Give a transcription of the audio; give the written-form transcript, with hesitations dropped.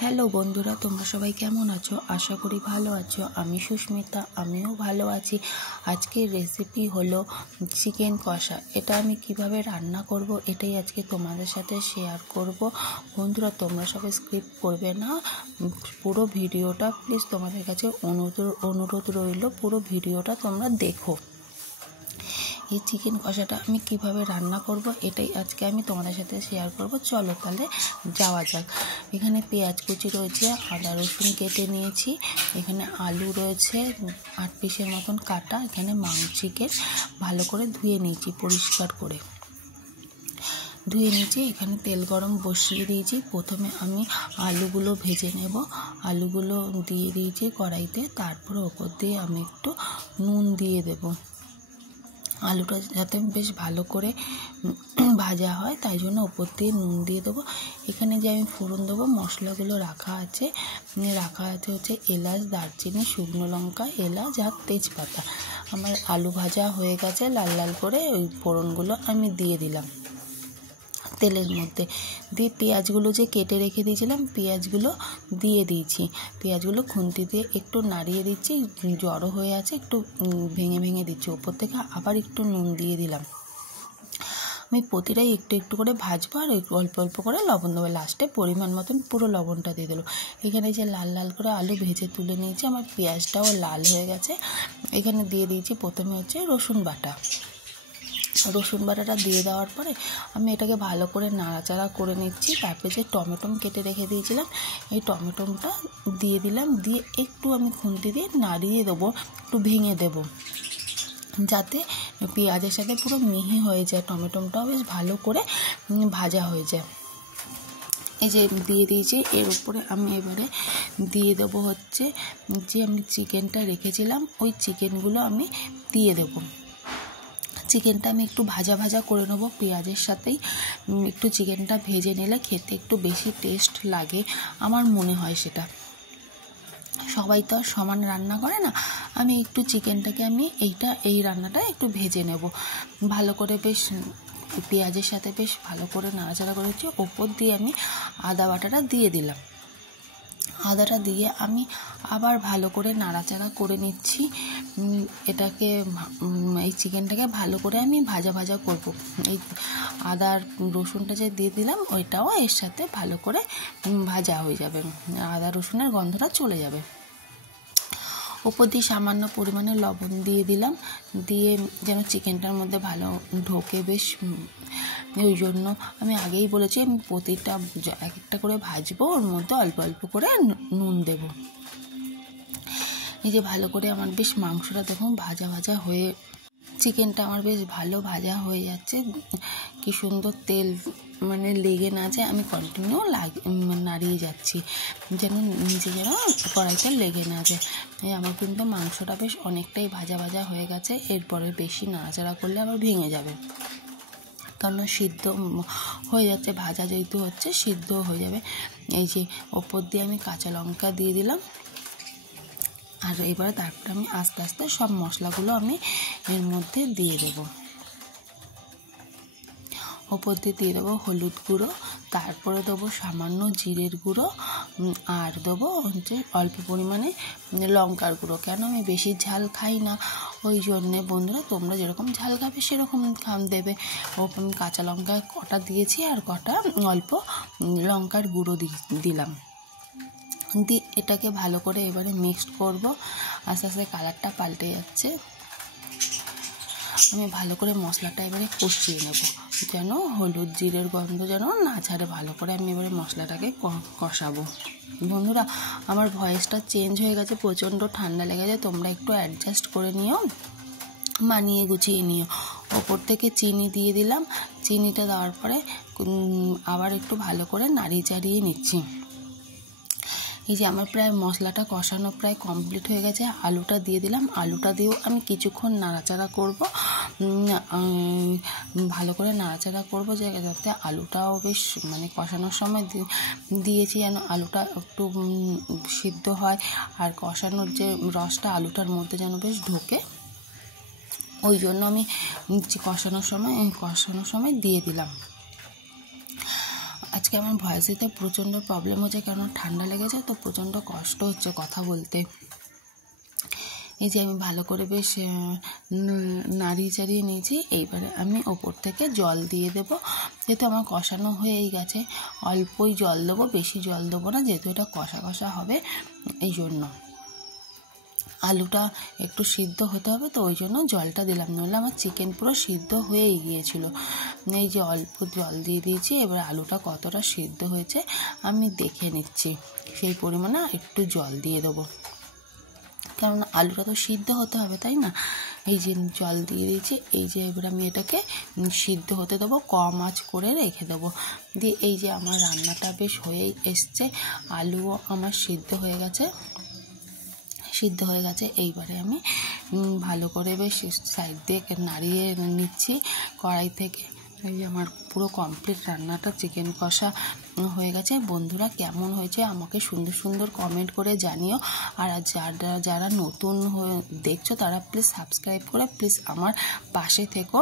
Hello বন্ধুরা, তোমরা সবাই কেমন আছো? আশা করি ভালো আছো। আমি সুস্মিতা, আমিও ভালো আছি। আজকের রেসিপি হলো চিকেন কষা। এটা আমি কিভাবে রান্না করব এটাই আজকে তোমাদের সাথে শেয়ার করব। বন্ধুরা, তোমরা সবাই স্কিপ করবে না, পুরো ভিডিওটা প্লিজ তোমাদের কাছে অনুরোধ রইল, পুরো ভিডিওটা তোমরা দেখো। এই চিকেন কষাটা আমি কিভাবে রান্না করব এটাই আজকে আমি তোমাদের সাথে শেয়ার করব। চলো তাহলে যাওয়া যাক। এখানে পেঁয়াজ কুচি রয়েছে, আদা রসুন কেটে নিয়েছি, এখানে আলু রয়েছে 8 পিসের মতন কাটা, এখানে চিকেন ভালো করে ধুয়ে নিয়েছি, পরিষ্কার করে ধুয়ে নিয়েছি। এখানে তেল গরম বসিয়ে দিয়েছি। প্রথমে আমি আলুগুলো ভেজে নেব। আলুগুলো দিয়ে দিয়েছি কড়াইতে, তারপরে ওপর দিয়ে আমি একটু নুন দিয়ে দেবো। আলুটা যাতে বেশ ভালো করে ভাজা হয় তাই জন্য ওপর দিয়ে নুন দিয়ে দেবো। এখানে যে আমি ফোড়ন দেবো মশলাগুলো রাখা আছে হচ্ছে এলাচ, দারচিনি, শুকনো লঙ্কা, এলাচ আর তেজপাতা। আমার আলু ভাজা হয়ে গেছে, লাল লাল করে ওই ফোড়নগুলো আমি দিয়ে দিলাম তেলের মধ্যে। দিয়ে পেঁয়াজগুলো যে কেটে রেখে দিয়েছিলাম পেঁয়াজগুলো দিয়ে দিয়েছি। পেঁয়াজগুলো খুন্তি দিয়ে একটু নাড়িয়ে দিচ্ছি, জড়ো হয়ে আছে, একটু ভেঙে ভেঙে দিচ্ছি। ওপর থেকে আবার একটু নুন দিয়ে দিলাম। আমি প্রতিটাই একটু একটু করে ভাজবো আর অল্প অল্প করে লবণ দেবো। লাস্টে পরিমাণ মতন পুরো লবণটা দিয়ে দিল। এখানে যে লাল লাল করে আলু ভেজে তুলে নিয়েছি, আমার পেঁয়াজটাও লাল হয়ে গেছে। এখানে দিয়ে দিয়েছি প্রথমে হচ্ছে রসুন বাটাটা দিয়ে দেওয়ার পরে আমি এটাকে ভালো করে নাড়াচাড়া করে নিচ্ছি। তারপরে যে টমেটো কেটে রেখে দিয়েছিলাম এই টমেটোটা দিয়ে দিলাম। দিয়ে একটু আমি খুন্তি দিয়ে নাড়িয়ে দেবো, একটু ভেঙে দেবো যাতে পেঁয়াজের সাথে পুরো মিহি হয়ে যায়, টমেটোটাও বেশ ভালো করে ভাজা হয়ে যায়। এই যে দিয়ে দিয়েছি। এর উপরে আমি এবারে দিয়ে দেবো হচ্ছে যে আমি চিকেনটা রেখেছিলাম, ওই চিকেনগুলো আমি দিয়ে দেবো। চিকেনটা আমি একটু ভাজা ভাজা করে নেবো পেঁয়াজের সাথেই। একটু চিকেনটা ভেজে নিলে খেতে একটু বেশি টেস্ট লাগে, আমার মনে হয় সেটা। সবাই তো আর সমান রান্না করে না। আমি একটু চিকেনটাকে এই রান্নাটা একটু ভেজে নেব ভালো করে, বেশ পেঁয়াজের সাথে বেশ ভালো করে নাড়াচাড়া করেছি। ওপর দিয়ে আমি আদা বাটাটা দিয়ে দিলাম। আদাটা দিয়ে আমি আবার ভালো করে নাড়াচাড়া করে নিচ্ছি। এই চিকেনটাকে ভালো করে আমি ভাজা ভাজা করব। এই আদার রসুনটা যে দিয়ে দিলাম ওইটাও এর সাথে ভালো করে ভাজা হয়ে যাবে, আদা রসুনের গন্ধটা চলে যাবে। ওপর দিয়ে সামান্য পরিমাণে লবণ দিয়ে দিলাম, দিয়ে যেন চিকেনটার মধ্যে ভালো ঢোকে বেশ। ওই জন্য আমি আগেই বলেছি আমি প্রতিটা এক একটা করে ভাজবো, ওর মধ্যে অল্প অল্প করে নুন দেব। এই যে ভালো করে আমার বেশ মাংসটা দেখুন ভাজা ভাজা হয়ে, চিকেনটা আমার বেশ ভালো ভাজা হয়ে যাচ্ছে। কি সুন্দর তেল লেগে না যায়, আমি কন্টিনিউ নাড়িয়ে যাচ্ছি যেন নিচে যেন কড়াইটা লেগে না যায়। আমার কিন্তু মাংসটা বেশ অনেকটাই ভাজা ভাজা হয়ে গেছে। এরপরে বেশি নাড়াচাড়া করলে আবার ভেঙে যাবে, কারণ সিদ্ধ হয়ে যাচ্ছে, ভাজা যেহেতু হচ্ছে সিদ্ধ হয়ে যাবে। এই যে ওপর দিয়ে আমি কাঁচা লঙ্কা দিয়ে দিলাম। আর এবারে তারপরে আমি আস্তে আস্তে সব মশলাগুলো আমি এর মধ্যে দিয়ে দেবো। ওপর দিয়ে দেবো হলুদ গুঁড়ো, তারপরে দেবো সামান্য জিরের গুঁড়ো, আর দেবো হচ্ছে অল্প পরিমাণে লঙ্কার গুঁড়ো। কেন আমি বেশি ঝাল খাই না, ওই জন্যে। বন্ধুরা, তোমরা যেরকম ঝাল খাবে সেরকম দেবে। আমি কাঁচা লঙ্কা কটা দিয়েছি আর কটা অল্প লঙ্কার গুঁড়ো দিলাম। দিয়ে এটাকে ভালো করে এবারে মিক্সড করব। আস্তে আস্তে কালারটা পাল্টে যাচ্ছে। আমি ভালো করে মশলাটা এবারে কষিয়ে নেব যেন হলুদ জিরের গন্ধ যেন না ছাড়ে। ভালো করে আমি এবারে মশলাটাকে কষাবো। বন্ধুরা, আমার ভয়েসটা চেঞ্জ হয়ে গেছে, প্রচণ্ড ঠান্ডা লেগেছে, তোমরা একটু অ্যাডজাস্ট করে নিও, মানিয়ে গুছিয়ে নিও। ওপর থেকে চিনি দিয়ে দিলাম। চিনিটা দেওয়ার পরে আবার একটু ভালো করে নাড়িয়ে চাড়িয়ে নিচ্ছি। এই যে আমার প্রায় মশলাটা কষানো প্রায় কমপ্লিট হয়ে গেছে। আলুটা দিয়ে দিলাম। আলুটা দিয়েও আমি কিছুক্ষণ নাড়াচাড়া করব, ভালো করে নাড়াচাড়া করব যাতে আলুটাও বেশ কষানোর সময় দিয়েছি যেন আলুটা একটু সিদ্ধ হয়, আর কষানোর যে রসটা আলুটার মধ্যে যেন বেশ ঢোকে, ওই জন্য আমি কষানোর সময় দিয়ে দিলাম। আজকে আমার ভয়েস দিতে প্রচণ্ড প্রবলেম হচ্ছে, কারণ ঠান্ডা লেগেছে তো প্রচণ্ড কষ্ট হচ্ছে কথা বলতে। এই যে আমি ভালো করে বেশ নাড়িয়ে চাড়িয়ে নিয়েছি। এইবারে আমি ওপর থেকে জল দিয়ে দেব, যেহেতু আমার কষানো হয়েই গেছে। অল্পই জল দেবো, বেশি জল দেবো না, যেহেতু এটা কষা কষা হবে। এই জন্য আলুটা একটু সিদ্ধ হতে হবে, তো ওই জন্য জলটা দিলাম, নইলে আমার চিকেন পুরো সিদ্ধ হয়েই গিয়েছিল। এই যে অল্প জল দিয়ে দিয়েছি। এবার আলুটা কতটা সিদ্ধ হয়েছে আমি দেখে নিচ্ছি, সেই পরিমাণে একটু জল দিয়ে দেবো, কারণ আলুটা তো সিদ্ধ হতে হবে, তাই না? এই যে জল দিয়ে দিয়েছি। এই যে এবার আমি এটাকে সিদ্ধ হতে দেবো, কম আঁচ করে রেখে দেবো। দিয়ে এই যে আমার রান্নাটা বেশ হয়েই এসছে, আলুও আমার সিদ্ধ হয়ে গেছে। এইবারে আমি ভালো করে বেশ সাইড দিয়ে নাড়িয়ে নিচ্ছি কড়াই থেকে। এই যে আমার পুরো কমপ্লিট রান্নাটা চিকেন কষা হয়ে গেছে। বন্ধুরা, কেমন হয়েছে আমাকে সুন্দর সুন্দর কমেন্ট করে জানিও। আর যারা নতুন হয়ে দেখছো তারা প্লিজ সাবস্ক্রাইব করে প্লিজ আমার পাশে থেকো।